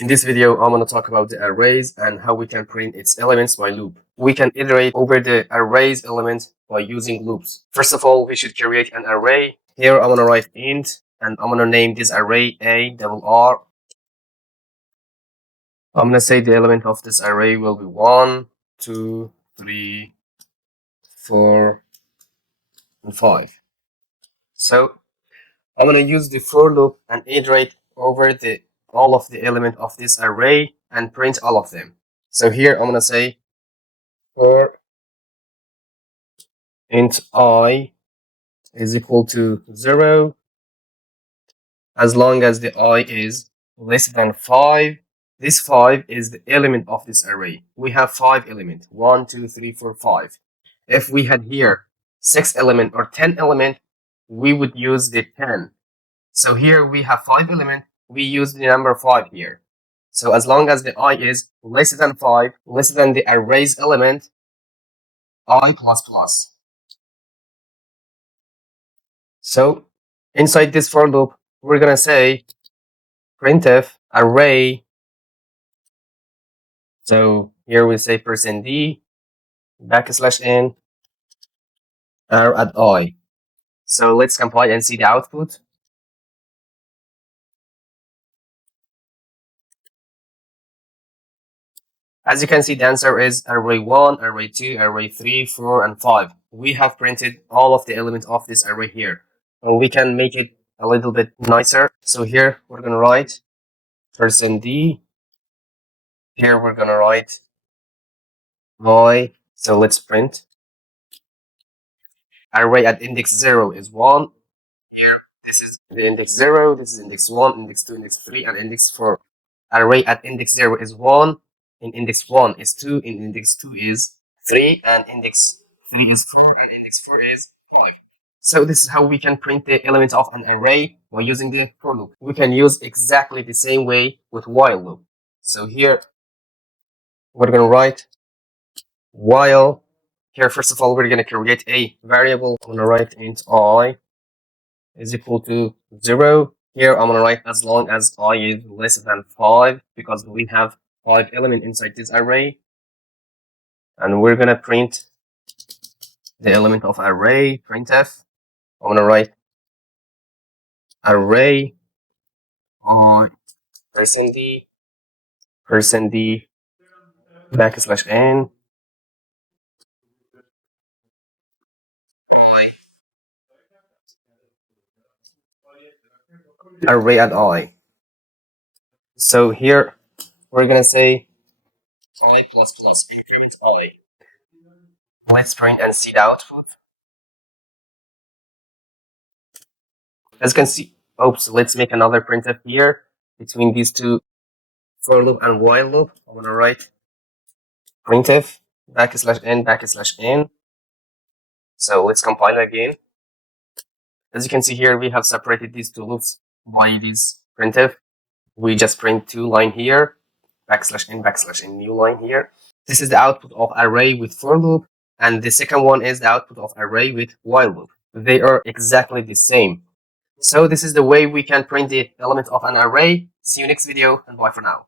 In this video, I'm going to talk about the arrays and how we can print its elements by loop. We can iterate over the arrays element by using loops. First of all, we should create an array. Here, I'm going to write int, and I'm going to name this array ARR. I'm going to say the element of this array will be 1, 2, 3, 4, and 5. So I'm going to use the for loop and iterate over all of the element of this array and print all of them. So here I'm going to say for int I is equal to 0 as long as the I is less than 5. This 5 is the element of this array. We have 5 elements, 1, 2, 3, 4, 5. If we had here 6 element or 10 element, we would use the 10. So here we have 5 elements, we use the number 5 here. So as long as the I is less than 5, less than the array's element, I plus plus. So inside this for loop, we're going to say printf array. So here we say %d \n r at I. So let's compile and see the output. As you can see, the answer is array 1, array 2, array 3, 4, and 5. We have printed all of the elements of this array here. And we can make it a little bit nicer. So here we're going to write %d. Here we're going to write I. So let's print. Array at index 0 is 1. Here, this is the index 0. This is index 1, index 2, index 3, and index 4. Array at index 0 is 1. In index 1 is 2, in index 2 is 3, and index 3 is 4, and index 4 is 5. So this is how we can print the elements of an array by using the for loop. We can use exactly the same way with while loop. So here, we're going to write while. Here, first of all, we're going to create a variable. I'm going to write int I is equal to 0. Here, I'm going to write as long as I is less than 5, because we have 5 elements inside this array. And we're going to print the element of array, printf. I'm going to write array %d \n array at I. So here we're going to say I plus plus print I. Let's print and see the output. As you can see, let's make another printf here between these two for loop and while loop. I'm going to write printf \n. So let's compile again. As you can see here, we have separated these two loops by this printf. We just print 2 line here, \n new line here. This is the output of array with for loop, and the second one is the output of array with while loop. They are exactly the same. So this is the way we can print the element of an array. See you next video, and bye for now.